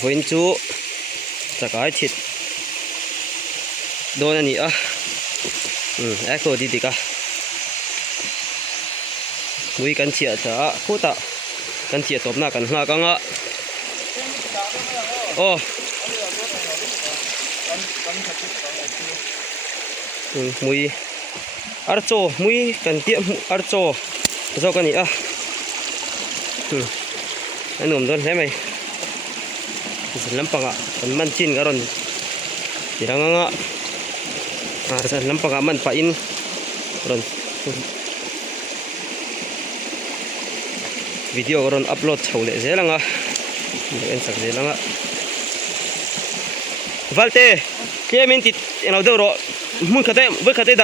ฝนจูจะกายทิดโดนอันนี้แอคโคดีดีกะมุยกันเฉียจ้าคู่ตะกันเฉียตบหน้ากันหน้ากังอ่ะโอ้มุยอาร์โจมุยกันเตี้ยอาร์โจเจ้ากันนี่อันหนุ่มโดนใช่ไหมสันลำปังมันจินกันรอนที่รังสันลำปังมันปะอินรอนวิดีโอกันอัพโหลดเฉาเลยเสียลังเอ็นสักเสียลังวัลเต้เกี่ยมินติดเราเดือดร้อนมุ้ยขัดดั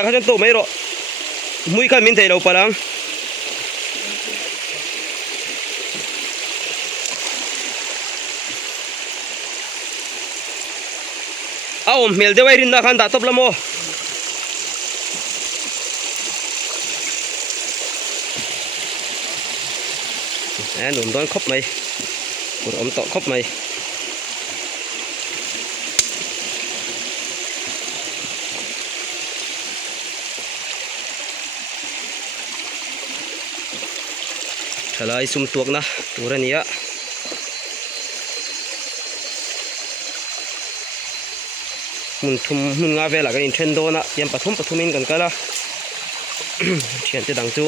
กขัดโตไม่รอมุ้ยขัดมินเตะเราปะลังเมลเดวายรินดาขันดาตบละโมหนุ่มโดนคบไหมกูอมต่อคบไหมทลายซุ่มตัวนะตัวนี้มุนงาเวลากันอินเทรนโดนะยังปฐมมินกันก็ละเทียนจะดังจุ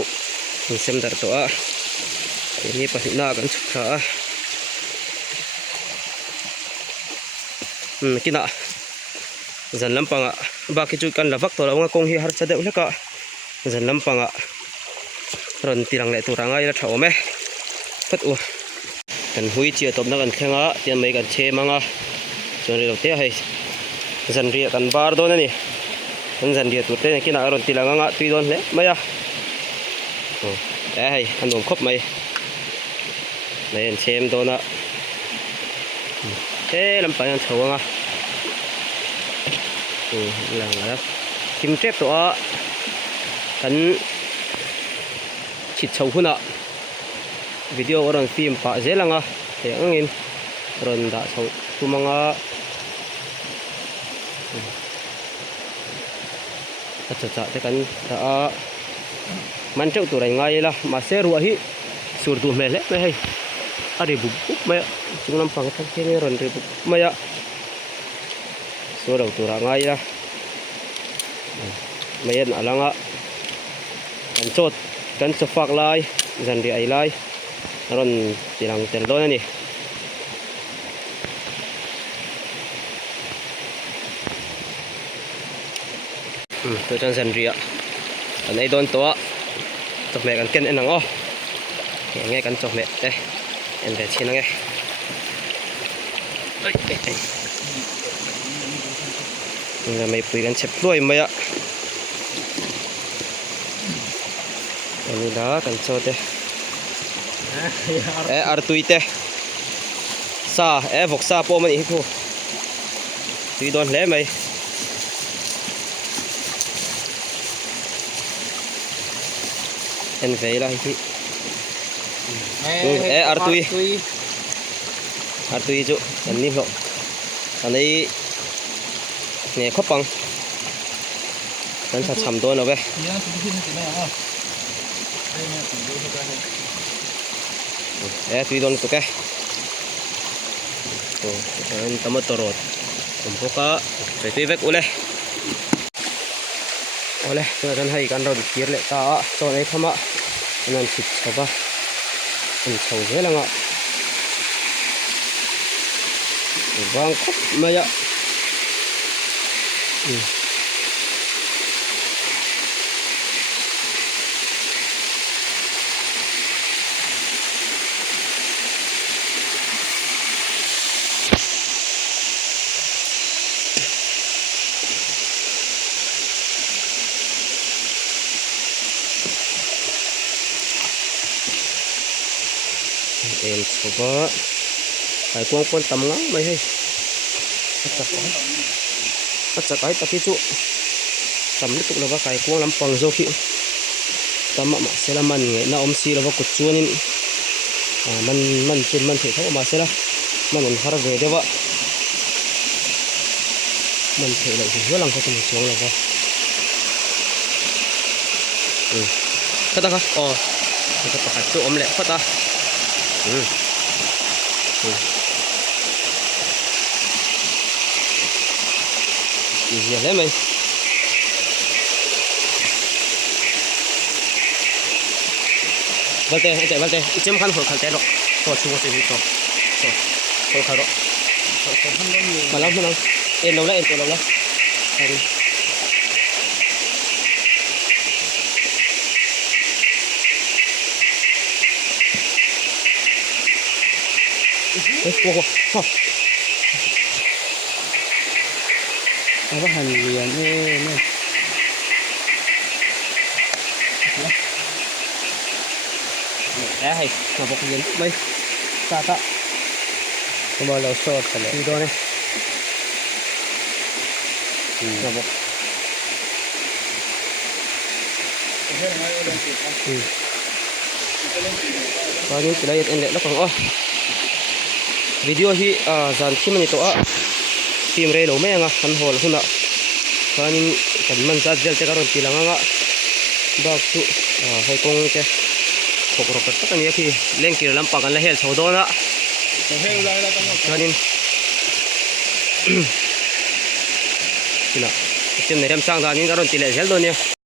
เซมดัดตัวนี่ปฏิหน้ากันชุกขากินจันลำปังบากิจุกันละฟักตัวเรางกงเฮียฮาร์จะเดือดแล้วก็จันลำปังรอนตีรังเลยตัวรังไงละเท่าไหมพัดกันหุยเจียตบนักกันแข่งเตียนไม่กันเชมังจนเรื่องเตี้ยให้จันเรียกันบาร์โดนนี่จันเรียตัวเต้กินรอนตีรังตีโดนเลยไม่ให้อันโดนครบไหมในเชมโดนลำปังยังเฉาหลังแล้วคิมเจ็บตัวกันฉิดเฉาหุ่นวิดีโอรอนฟิล์มปะเจลังเฮียงอินรอนด่าเฉาตัวมังจะแต่กันมันเจ้าตัวไรไงล่ะมาเสรัวฮิสุดตัวเมล็ดไม่ให้อะไรบุบไม่จุงน้ำฟังทั้งแค่นี้รอนเรียบไม่สุดตัวไรไงล่ะไม่เห็นอะไรกันโจดกันสฟักลายจันดีไอลายรอนตีรังเตลโดนนี่ตัวจันจันดีอันนี้โดนตัวจบแม่กันเกินเอ็นนังยังไงกันจบแม่เอ็นเดชินยังไงยังไม่ปุยกันเช็บด้วยไหมอันนี้ละกันโจดอาร์ตุยซาฟกซาโปมันอีกผู้ตุยโดนเละไหมเอ็นเฟย์ละที่อาร์ตุยจุอันนี้เหรออันนี้เนี่ยข้าวปังนั่นถ้าทำโดนเอาไปตุยโดนตุกอันทำมาตลอดผมพกใส่ตุยเวกอุเลยตัวนั้นให้กันเราดิเกียร์เลยตาตัวนี้เข้ามานั่นผิดใช่ปะมันเฉาเยอะแล้วบางคุบมาเยอะเอ็นสุภาพไอ้กวางปนตำงั้งไม่ให้ปัจจัยตะกี้จุตำลึกแล้วว่าไก่กวางลำปังโจกิตำมาเสร็จแล้วมันไงน่าอมซีแล้วว่ากุดจวนนี่มันเป็นมันเถอะเขาออกมาเสร็จแล้ว มันhar ve dewaมันเทเลยหัวหลังเขาจะมีช่วงแล้วก็ก็ต้องอ๋อก็ประกาศตัวอมแหละก็ต้องเยอะเลยไหมบัลเต้ให้ใจบัลเต้อีเจมขันหัวขันใจหรอกตัวชูมือสิตัวตัวขาหรอกมาแล้วเอ็นเราแล้วเอ็นตัวเราแล้วไปดิเฮ้ยว้าวเอาว่าหันเรียนนี่ให้มาบอกเย็นไม่ตามาเราสดกันเลยดูด้วยมาบอกตอนนี้จะได้เอ็นเล็กแล้วก็วิดีโอที่จานที่มันนี่ตัวทีมเรโลไม่ยังหันหัวหุ่นละตอนนี้กันมันจัดเจลเจการันตีแล้วงั้นบักสุให้กงเจ้พวกเราก็ตั้งนี้ที่เล่นกีฬาลำปางกันแล้วเฮลโซโดนะตอนนี้ที่น่ะเจ้าในเรื่องสร้างตอนนี้การันตีเลยเฮลโดเนี่ย